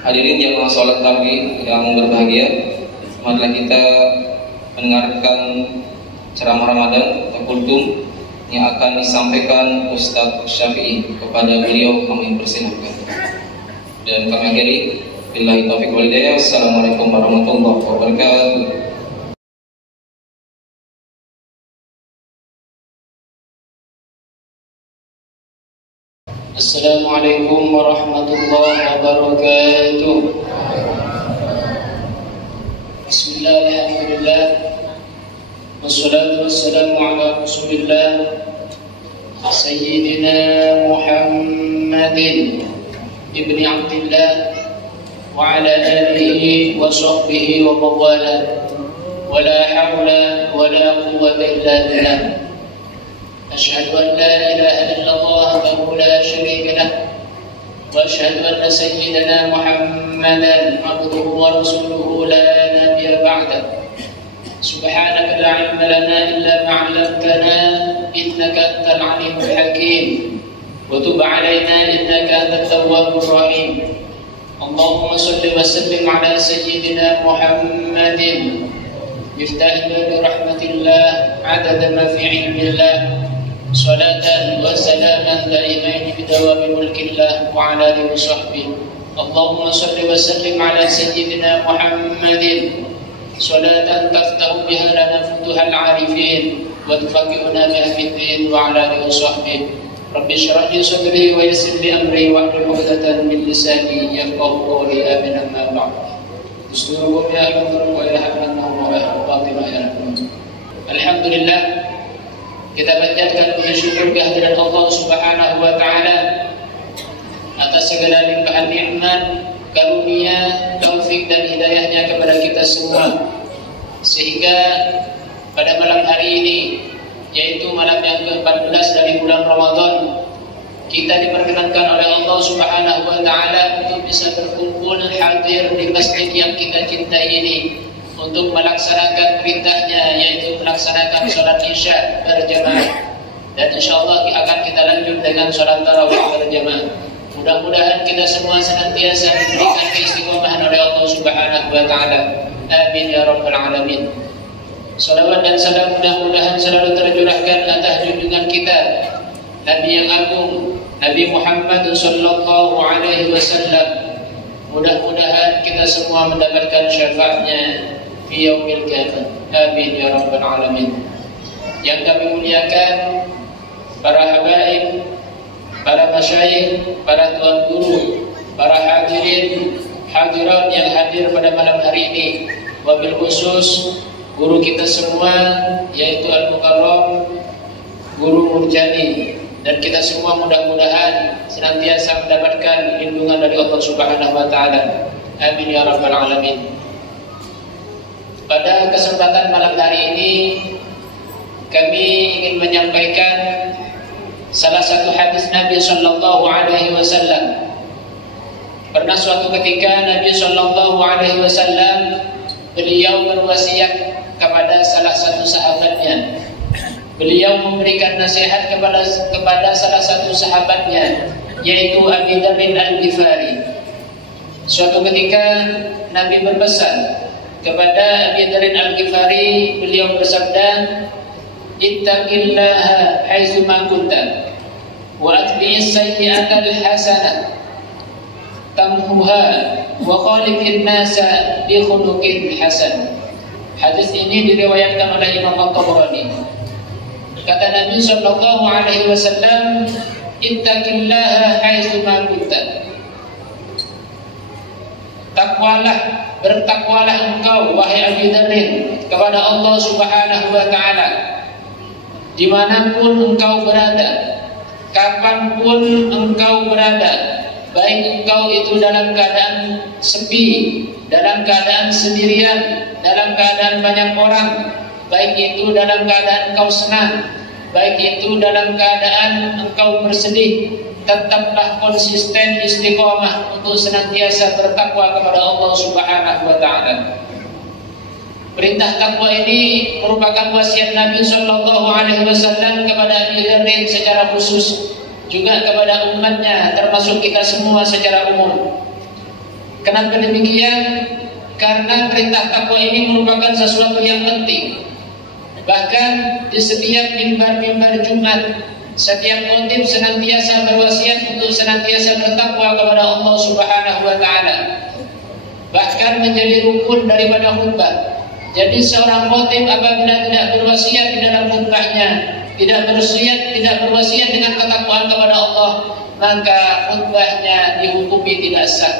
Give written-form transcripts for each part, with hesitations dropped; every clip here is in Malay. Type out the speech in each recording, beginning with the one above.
Hadirin yang sholat tarawih yang berbahagia, marilah kita mendengarkan ceramah Ramadan atau kultum yang akan disampaikan Ustaz Syafi'i. Kepada beliau kami persilahkan. Dan kami akhiri, billahi taufiq wal hidayah. Assalamualaikum warahmatullahi wabarakatuh. Assalamualaikum warahmatullahi wabarakatuh. Bismillah, alhamdulillah, wassalatu wassalamu ala rasulillah Sayyidina Muhammadin ibni Abdillah wa ala alihi wa sahbihi wa mawala, wa la hawla wa la quwwata illa billah. أشهد أن لا إله إلا الله وحده لا شريك له وأشهد أن سيدنا محمدا عبده ورسوله لا نبي بعده. سبحانك لا علم لنا إلا ما علمتنا إنك أنت العليم الحكيم وتب علينا إنك أنت التواب الرحيم. اللهم صل وسلم على سيدنا محمد مفتاح باب رحمة الله عدد ما في علم الله صلاة وسلاما دائمين بدوام ملك الله وعلى آله وصحبه. اللهم صل وسلم على سيدنا محمد صلاة تفتح بها لنا فتوح العارفين وتفقهنا بها في الدين وعلى آله وصحبه. رب اشرح لي صدري ويسر لي أمري واحلل عقدة من لساني يفقهوا قولي. آمين. أما بعد. Bismillahirrahmanirrahim. Ya Allah wa ilaha wa ya Alhamdulillah, kita panjatkan puji syukur kehadiran Allah Subhanahu wa taala atas segala limpahan nikmat, karunia, taufik dan hidayahnya kepada kita semua, sehingga pada malam hari ini, yaitu malam yang ke-14 dari bulan Ramadan, kita diperkenankan oleh Allah Subhanahu wa taala untuk bisa berkumpul hadir di masjid yang kita cintai ini untuk melaksanakan perintahnya, yaitu melaksanakan sholat isya berjamaah, dan insyaallah akan kita lanjut dengan sholat tarawih berjamaah. Mudah-mudahan kita semua senantiasa diberikan keistiqomahan oleh Allah Subhanahu wa taala. Amin ya rabbal alamin. Salawat dan salam mudah-mudahan selalu tercurahkan atas junjungan kita Nabi yang agung, Nabi Muhammad sallallahu alaihi wasallam. Mudah-mudahan kita semua mendapatkan syafaatnya fi yaumil qiyamah. Amin ya rabbal alamin. Yang kami muliakan para habaib, para masyayikh, para tuan guru, para hadirin, hadirat yang hadir pada malam hari ini, wabil khusus guru kita semua, yaitu Al-Mukarram Guru Murjani, dan kita semua mudah-mudahan senantiasa mendapatkan lindungan dari Allah Subhanahu wa taala. Amin ya rabbal alamin. Pada kesempatan malam hari ini kami ingin menyampaikan salah satu hadis Nabi sallallahu alaihi wasallam. Pernah suatu ketika Nabi sallallahu alaihi wasallam beliau berwasiat kepada salah satu sahabatnya. Beliau memberikan nasihat kepada salah satu sahabatnya, yaitu Abi Dzar Al-Ghifari. Suatu ketika Nabi berpesan kepada Abi Dzar Al-Ghifari, beliau bersabda, "Ittaqillaha haitsu ma kunta wa atbi'is sayyi'ata al-hasanah tamhuha wa khaliqin nasa bi khuluqin hasan." Hadis ini diriwayatkan oleh Imam At-Tabrani. Kata Nabi sallallahu alaihi wasallam, "Ittaqillaha haitsu ma kunta." Bertakwalah engkau wahai Abi Dzar kepada Allah Subhanahu wa taala dimanapun engkau berada, kapanpun engkau berada, baik engkau itu dalam keadaan sepi, dalam keadaan sendirian, dalam keadaan banyak orang, baik itu dalam keadaan engkau senang, baik itu dalam keadaan engkau bersedih, tetaplah konsisten istiqomah untuk senantiasa bertakwa kepada Allah Subhanahu wa taala. Perintah takwa ini merupakan wasiat Nabi sallallahu alaihi wasallam kepada Abi Dzar secara khusus, juga kepada umatnya termasuk kita semua secara umum. Kenapa demikian? Karena perintah takwa ini merupakan sesuatu yang penting. Bahkan di setiap mimbar-mimbar Jumat, setiap khotib senantiasa berwasiat untuk senantiasa bertakwa kepada Allah Subhanahu wa taala. Bahkan menjadi rukun daripada khutbah. Jadi seorang khotib apabila tidak berwasiat di dalam khutbahnya, tidak berwasiat dengan ketakwaan kepada Allah, maka khutbahnya dihukumi tidak sah.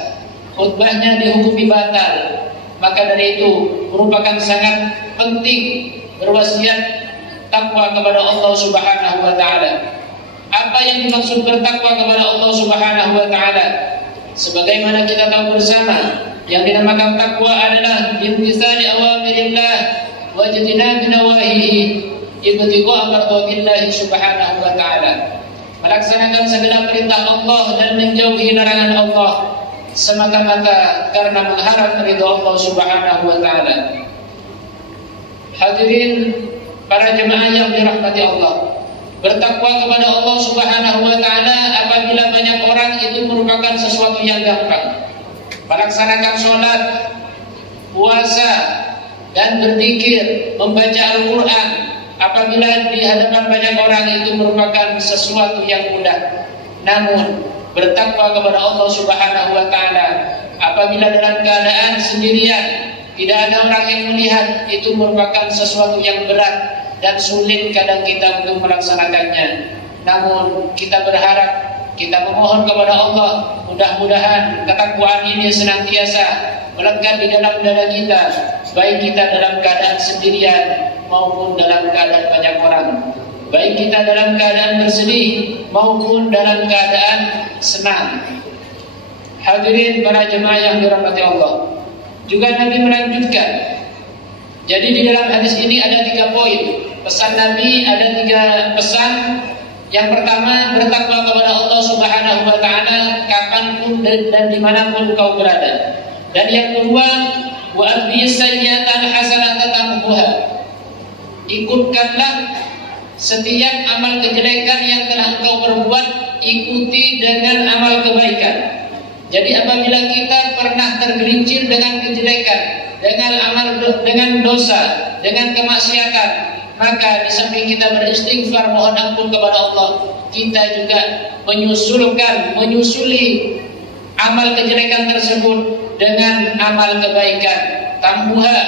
Khutbahnya dihukumi batal. Maka dari itu merupakan sangat penting berwasiat takwa kepada Allah Subhanahu wa taala. Apa yang dimaksud bertakwa kepada Allah Subhanahu wa taala? Sebagaimana kita tahu bersama, yang dinamakan takwa adalah imtitsali awamirillah wa ijtinabi nawahihi ibtigha'a mardhatillah Subhanahu wa taala. Melaksanakan segala perintah Allah dan menjauhi larangan Allah semata-mata karena mengharap ridha Allah Subhanahu wa taala. Hadirin para jemaah yang dirahmati Allah, bertakwa kepada Allah Subhanahu wa taala apabila banyak orang itu merupakan sesuatu yang gampang. Melaksanakan sholat, puasa, dan berzikir, membaca Al-Quran apabila di hadapan banyak orang itu merupakan sesuatu yang mudah. Namun bertakwa kepada Allah Subhanahu wa taala apabila dalam keadaan sendirian, tidak ada orang yang melihat, itu merupakan sesuatu yang berat dan sulit kadang kita untuk melaksanakannya. Namun kita berharap, kita memohon kepada Allah, mudah-mudahan ketakwaan ini senantiasa melekat di dalam dada kita, baik kita dalam keadaan sendirian maupun dalam keadaan banyak orang, baik kita dalam keadaan bersedih maupun dalam keadaan senang. Hadirin para jemaah yang dirahmati Allah, juga Nabi melanjutkan. Jadi di dalam hadis ini ada 3 poin. Pesan Nabi ada 3 pesan. Yang pertama, bertakwa kepada Allah Subhanahu wa taala kapanpun dan dimanapun kau berada. Dan yang kedua, wa atbi sayyi'atan hasanatan tamhuha. Ikutkanlah setiap amal kejelekan yang telah engkau perbuat, ikuti dengan amal kebaikan. Jadi apabila kita pernah tergelincir dengan kejelekan, dengan dosa, dengan kemaksiatan, maka di samping kita beristighfar mohon ampun kepada Allah, kita juga menyusuli amal kejelekan tersebut dengan amal kebaikan. Tambuha,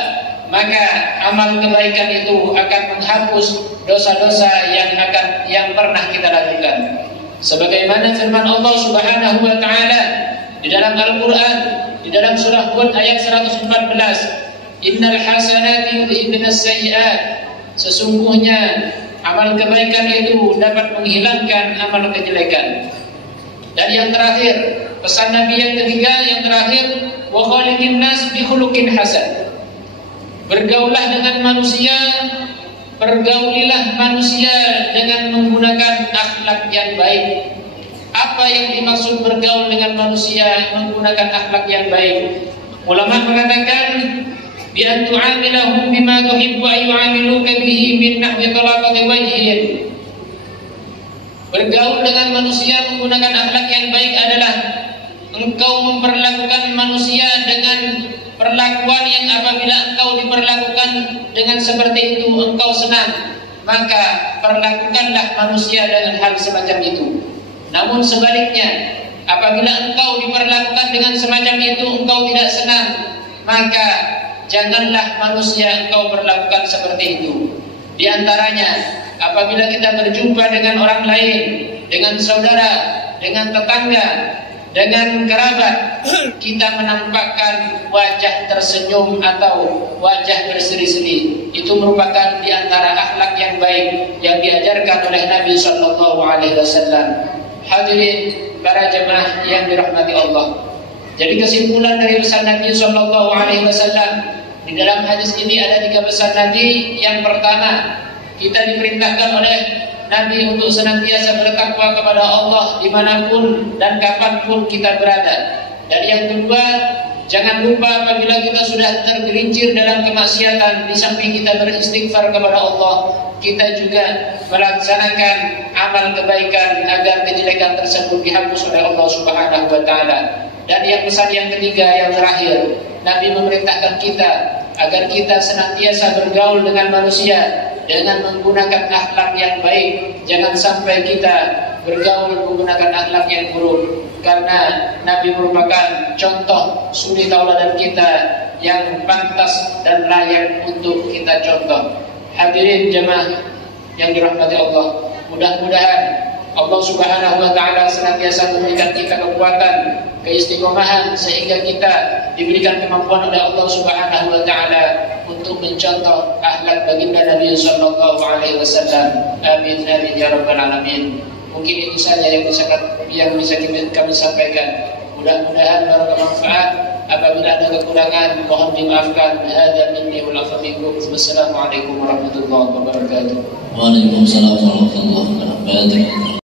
maka amal kebaikan itu akan menghapus dosa-dosa yang pernah kita lakukan. Sebagaimana firman Allah Subhanahu wa taala di dalam Al-Qur'an, di dalam surah Hud ayat 114, innal hasanati yudhibnas sayyi'at. Sesungguhnya amal kebaikan itu dapat menghilangkan amal kejelekan. Dan yang terakhir, pesan Nabi yang ketiga, yang terakhir, wa khaliqin nas bi khuluqin hasan. Bergaulah dengan manusia, pergaulilah manusia dengan menggunakan akhlak yang baik. Apa yang dimaksud bergaul dengan manusia menggunakan akhlak yang baik? Ulama mengatakan bi an tu'amilahum bima tuhibbu ay yu'amiluka bihi min nahwi talaqati wajhin. Bergaul dengan manusia menggunakan akhlak yang baik adalah engkau memperlakukan manusia dengan perlakuan yang apabila engkau diperlakukan dengan seperti itu engkau senang, maka perlakukanlah manusia dengan hal semacam itu. Namun sebaliknya, apabila engkau diperlakukan dengan semacam itu engkau tidak senang, maka janganlah manusia engkau perlakukan seperti itu. Di antaranya, apabila kita berjumpa dengan orang lain, dengan saudara, dengan tetangga, dengan kerabat, kita menampakkan wajah tersenyum atau wajah berseri-seri. Itu merupakan di antara akhlak yang baik yang diajarkan oleh Nabi sallallahu alaihi wasallam. Hadirin para jemaah yang dirahmati Allah. Jadi kesimpulan dari pesan Nabi sallallahu alaihi wasallam di dalam hadis ini ada 3 pesan Nabi. Yang pertama, kita diperintahkan oleh Nabi untuk senantiasa bertakwa kepada Allah dimanapun dan kapanpun kita berada. Dan yang kedua, jangan lupa apabila kita sudah tergelincir dalam kemaksiatan, di samping kita beristighfar kepada Allah, kita juga melaksanakan amal kebaikan agar kejelekan tersebut dihapus oleh Allah Subhanahu wa taala. Dan yang pesan yang ketiga, yang terakhir, Nabi memerintahkan kita agar kita senantiasa bergaul dengan manusia dengan menggunakan akhlak yang baik. Jangan sampai kita bergaul menggunakan akhlak yang buruk, karena Nabi merupakan contoh suri tauladan kita yang pantas dan layak untuk kita contoh. Hadirin jemaah yang dirahmati Allah, mudah-mudahan Allah Subhanahu wa taala senantiasa memberikan kita kekuatan, keistiqomahan, sehingga kita diberikan kemampuan oleh Allah Subhanahu wa taala untuk mencontoh akhlak baginda Nabi sallallahu alaihi wasallam. Amin amin ya rabbal alamin. Mungkin itu saja yang bisa kami sampaikan. Mudah-mudahan bermanfaat. Apabila ada kekurangan mohon dimaafkan. Hadza minni wal afu minkum. Wassalamualaikum warahmatullahi wabarakatuh. Waalaikumsalam warahmatullahi wabarakatuh.